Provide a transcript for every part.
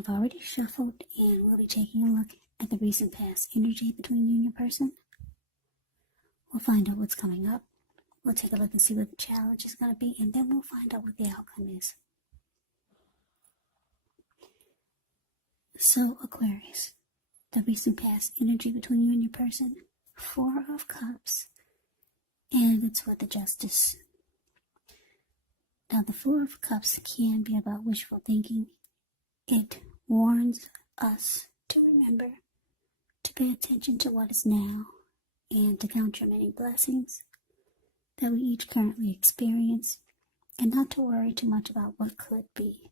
I've already shuffled and we'll be taking a look at the recent past energy between you and your person. We'll find out what's coming up. We'll take a look and see what the challenge is going to be, and then we'll find out what the outcome is. So, Aquarius, the recent past energy between you and your person, 4 of Cups, and it's with the Justice. Now, the 4 of Cups can be about wishful thinking. It warns us to remember to pay attention to what is now and to count your many blessings that we each currently experience, and not to worry too much about what could be,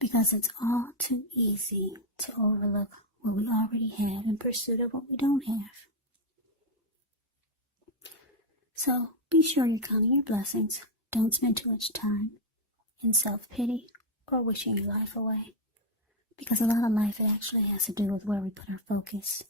because it's all too easy to overlook what we already have in pursuit of what we don't have. So be sure you're counting your blessings. Don't spend too much time in self-pity or wishing your life away, because a lot of life actually has to do with where we put our focus.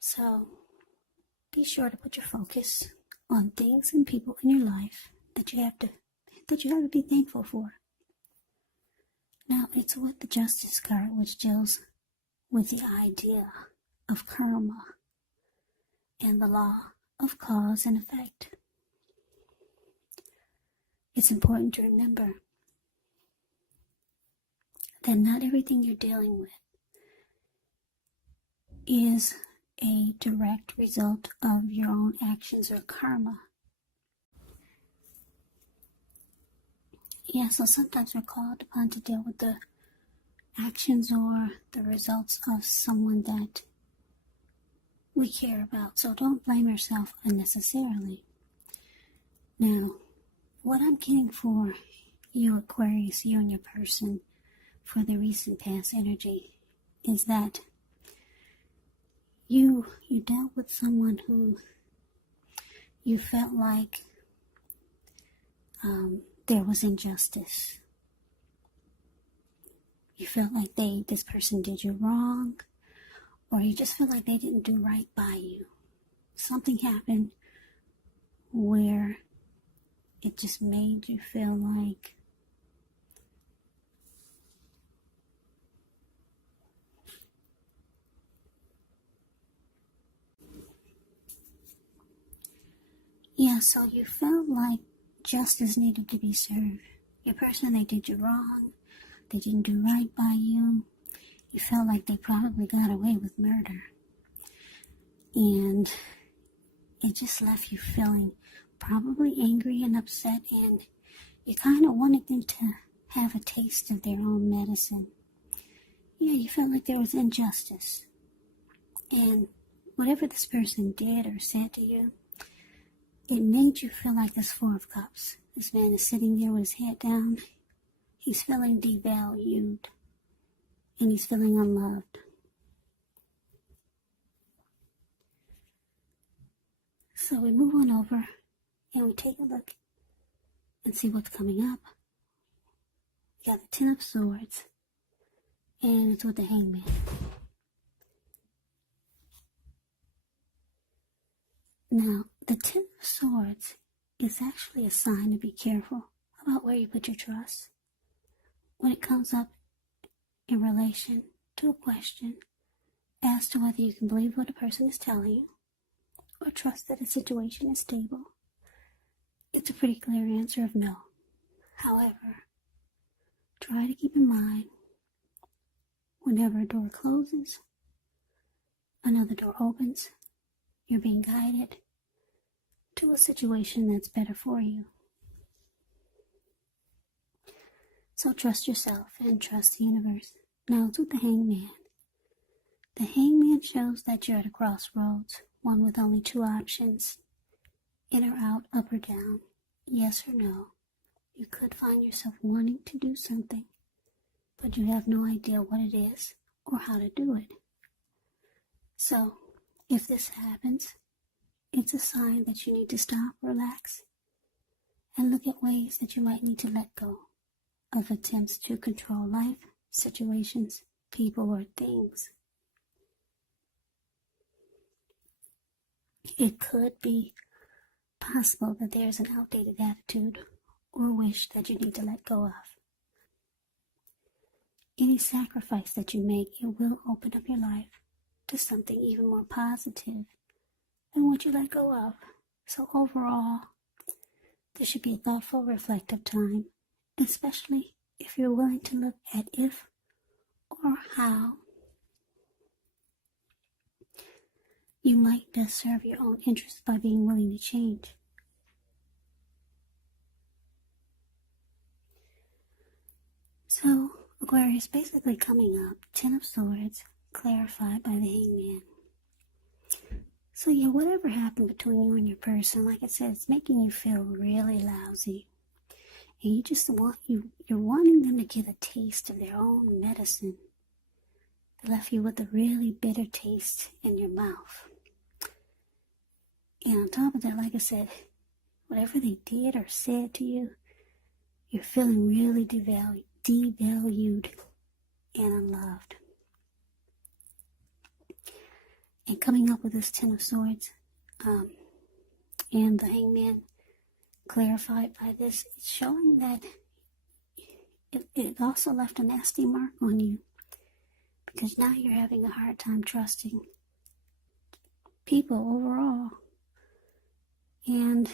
So be sure to put your focus on things and people in your life that you have to be thankful for. Now, it's with the Justice card, which deals with the idea of karma and the law of cause and effect. It's important to remember that not everything you're dealing with is a direct result of your own actions or karma. Yeah, so sometimes we're called upon to deal with the actions or the results of someone that we care about. So don't blame yourself unnecessarily. Now, what I'm getting for you, Aquarius, you and your person, for the recent past energy, is that you dealt with someone who you felt like there was injustice. You felt like this person did you wrong, or you just felt like they didn't do right by you. Something happened where it just made you feel like so you felt like justice needed to be served. Your person, they did you wrong, they didn't do right by you. You felt like they probably got away with murder. And it just left you feeling probably angry and upset, and you kind of wanted them to have a taste of their own medicine. Yeah, you felt like there was injustice. And whatever this person did or said to you, it made you feel like this 4 of Cups. This man is sitting there with his head down. He's feeling devalued. And he's feeling unloved. So we move on over and we take a look and see what's coming up. We got the 10 of Swords. And it's with the Hangman. Now, the 10 of Swords is actually a sign to be careful about where you put your trust when it comes up in relation to a question as to whether you can believe what a person is telling you or trust that a situation is stable. It's a pretty clear answer of no. However, try to keep in mind, whenever a door closes, another door opens. You're being guided to a situation that's better for you. So trust yourself and trust the universe. Now it's with the Hangman. The Hangman shows that you're at a crossroads, one with only 2 options: in or out, up or down, yes or no. You could find yourself wanting to do something, but you have no idea what it is or how to do it. So, if this happens, it's a sign that you need to stop, relax, and look at ways that you might need to let go of attempts to control life, situations, people, or things. It could be possible that there's an outdated attitude or wish that you need to let go of. any sacrifice that you make, it will open up your life to something even more positive than what you let go of. So overall, this should be a thoughtful, reflective time, especially if you're willing to look at if or how you might best serve your own interests by being willing to change. So, Aquarius, basically coming up, Ten of Swords, clarified by the Hangman. So yeah, whatever happened between you and your person, like I said, it's making you feel really lousy. And you just you're wanting them to get a taste of their own medicine. They left you with a really bitter taste in your mouth. And on top of that, like I said, whatever they did or said to you, you're feeling really devalued and unloved. And coming up with this Ten of Swords and the Hangman clarified by this, it's showing that it also left a nasty mark on you, because now you're having a hard time trusting people overall. And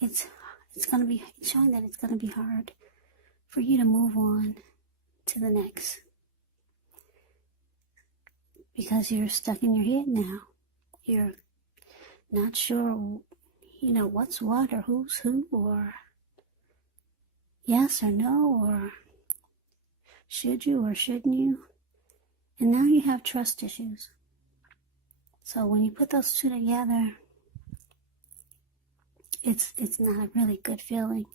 it's showing that it's going to be hard for you to move on to the next, because you're stuck in your head now. You're not sure, what's what or who's who, or yes or no, or should you or shouldn't you? And now you have trust issues. So when you put those two together, it's not a really good feeling.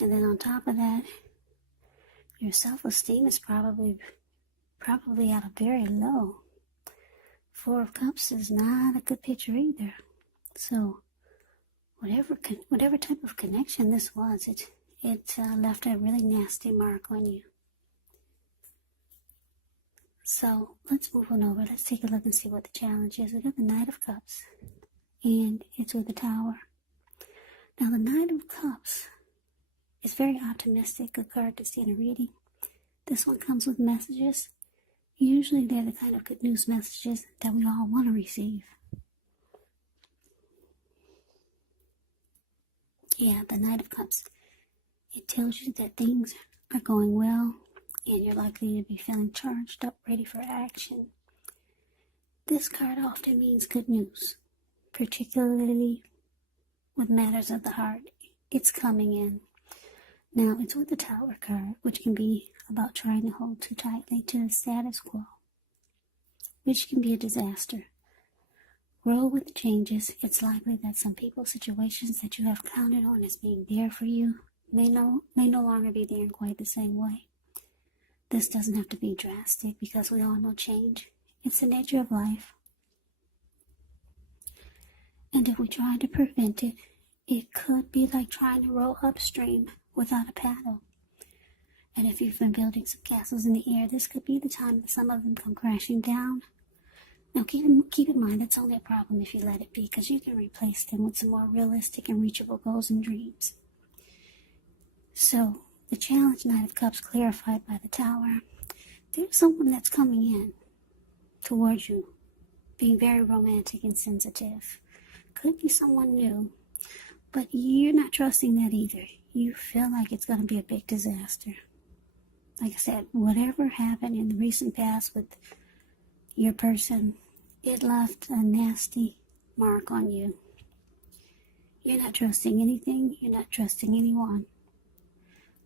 And then on top of that, your self-esteem is probably at a very low. Four of Cups is not a good picture either. So whatever type of connection this was, it left a really nasty mark on you. So let's move on over. Let's take a look and see what the challenge is. We got the Knight of Cups, and it's with the Tower. Now the Knight of Cups is very optimistic, a card to see in a reading. This one comes with messages. Usually they're the kind of good news messages that we all want to receive. Yeah, the Knight of Cups. It tells you that things are going well, and you're likely to be feeling charged up, ready for action. This card often means good news, particularly with matters of the heart. It's coming in. Now, it's with the Tower card, which can be about trying to hold too tightly to the status quo, which can be a disaster. Grow with the changes. It's likely that some people, situations that you have counted on as being there for you may no longer be there in quite the same way. This doesn't have to be drastic, because we all know change. It's the nature of life. And if we try to prevent it, it could be like trying to row upstream without a paddle. And if you've been building some castles in the air, this could be the time that some of them come crashing down. Now keep in mind, that's only a problem if you let it be, because you can replace them with some more realistic and reachable goals and dreams. So, the challenge, Knight of Cups, clarified by the Tower. There's someone that's coming in towards you, being very romantic and sensitive. Could be someone new, but you're not trusting that either. You feel like it's going to be a big disaster. Like I said, whatever happened in the recent past with your person, it left a nasty mark on you. You're not trusting anything. You're not trusting anyone.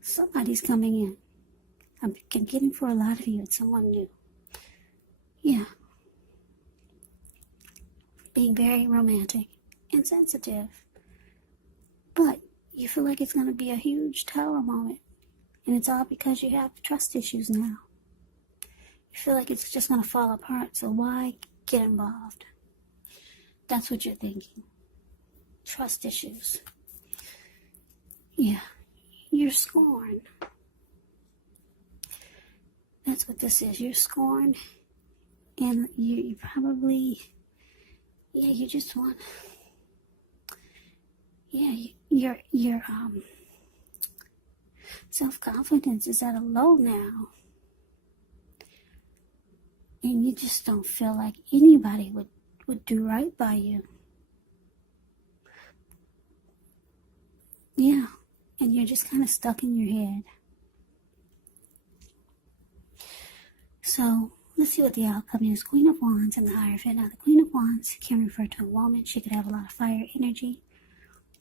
Somebody's coming in. I'm getting for a lot of you, it's someone new. Yeah. Being very romantic and sensitive. But you feel like it's going to be a huge Tower moment. And it's all because you have trust issues now. You feel like it's just going to fall apart, so why get involved? That's what you're thinking. Trust issues. Yeah. You're scorned. That's what this is. You're scorned. And you probably, you just want, your self-confidence is at a low now. and you just don't feel like anybody would do right by you. Yeah, and you're just kind of stuck in your head. So let's see what the outcome is. Queen of Wands and the Hierophant. Now, the Queen of Wands can refer to a woman. She could have a lot of fire energy.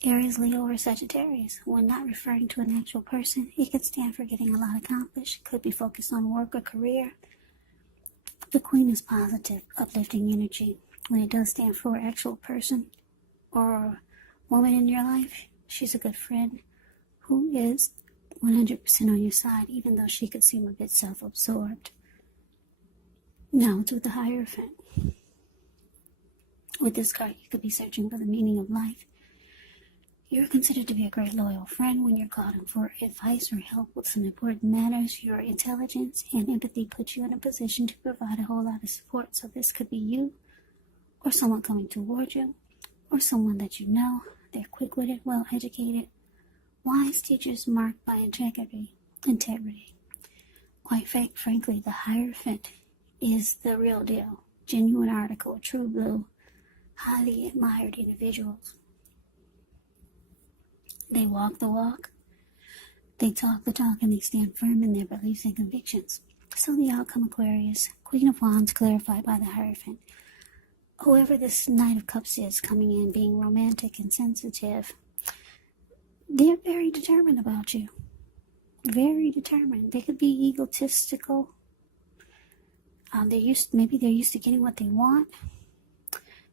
Aries, Leo, or Sagittarius. When not referring to an actual person, it could stand for getting a lot accomplished. Could be focused on work or career. The Queen is positive, uplifting energy. When it does stand for an actual person or a woman in your life, she's a good friend who is 100% on your side, even though she could seem a bit self-absorbed. Now it's with the Hierophant. With this card, you could be searching for the meaning of life. You're considered to be a great loyal friend when you're called in for advice or help with some important matters. Your intelligence and empathy put you in a position to provide a whole lot of support. So this could be you or someone coming toward you or someone that you know. They're quick-witted, well-educated, wise teachers marked by integrity. Quite frankly, the Hierophant is the real deal. Genuine article, true blue, highly admired individuals. They walk the walk, they talk the talk, and they stand firm in their beliefs and convictions. So the outcome, Aquarius, Queen of Wands clarified by the Hierophant. Whoever this Knight of Cups is coming in, being romantic and sensitive, they're very determined about you. Very determined. They could be egotistical. Maybe they're used to getting what they want.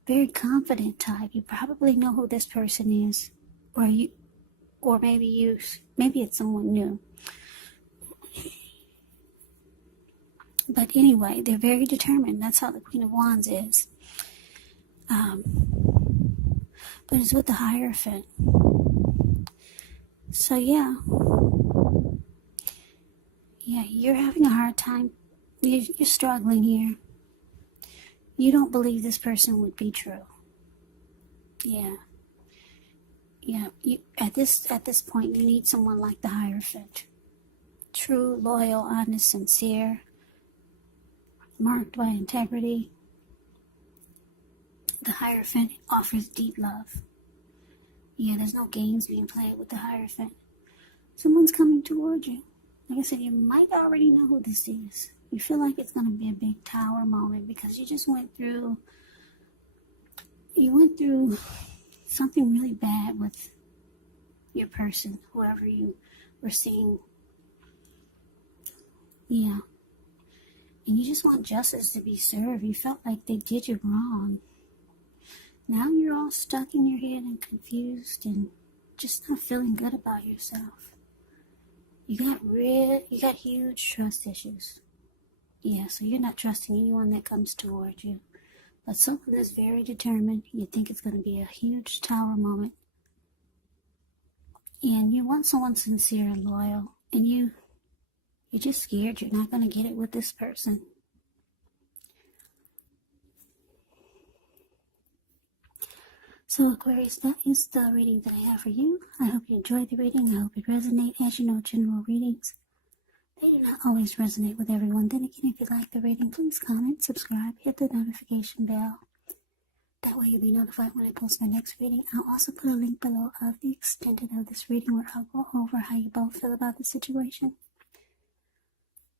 Very confident type. You probably know who this person is, or maybe it's someone new. But anyway, they're very determined. That's how the Queen of Wands is. But it's with the Hierophant. So yeah, you're having a hard time. You're struggling here. You don't believe this person would be true. Yeah. At this point, you need someone like the Hierophant. True, loyal, honest, sincere, marked by integrity. The Hierophant offers deep love. Yeah, there's no games being played with the Hierophant. Someone's coming toward you. Like I said, you might already know who this is. You feel like it's going to be a big tower moment because you just went through something really bad with your person, whoever you were seeing. Yeah. And you just want justice to be served. You felt like they did you wrong. Now you're all stuck in your head and confused and just not feeling good about yourself. You got huge trust issues. Yeah, so you're not trusting anyone that comes toward you. But someone is very determined. You think it's going to be a huge tower moment. And you want someone sincere and loyal. And you're just scared you're not going to get it with this person. So Aquarius, that is the reading that I have for you. I hope you enjoyed the reading. I hope it resonates. As you know, general readings, they do not always resonate with everyone. Then again, if you like the reading, please comment, subscribe, hit the notification bell. That way you'll be notified when I post my next reading. I'll also put a link below of the extended of this reading where I'll go over how you both feel about the situation.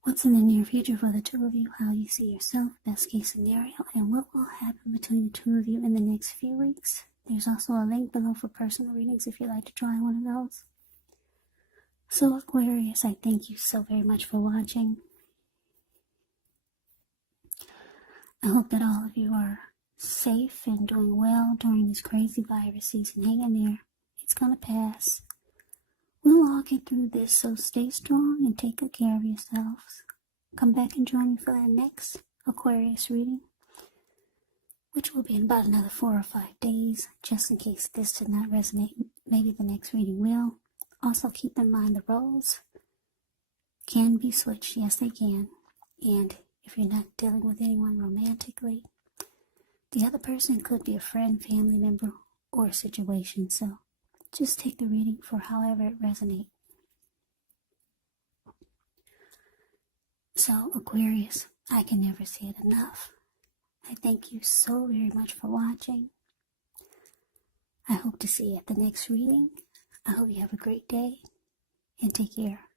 What's in the near future for the two of you, how you see yourself, best case scenario, and what will happen between the two of you in the next few weeks. There's also a link below for personal readings if you'd like to try one of those. So Aquarius, I thank you so very much for watching. I hope that all of you are safe and doing well during this crazy virus season. Hang in there. It's going to pass. We'll all get through this, so stay strong and take good care of yourselves. Come back and join me for the next Aquarius reading, which will be in about another 4 or 5 days, just in case this did not resonate. Maybe the next reading will. Also keep in mind the roles can be switched. Yes, they can. And if you're not dealing with anyone romantically, the other person could be a friend, family member, or a situation. So just take the reading for however it resonates. So, Aquarius, I can never say it enough. I thank you so very much for watching. I hope to see you at the next reading. I hope you have a great day and take care.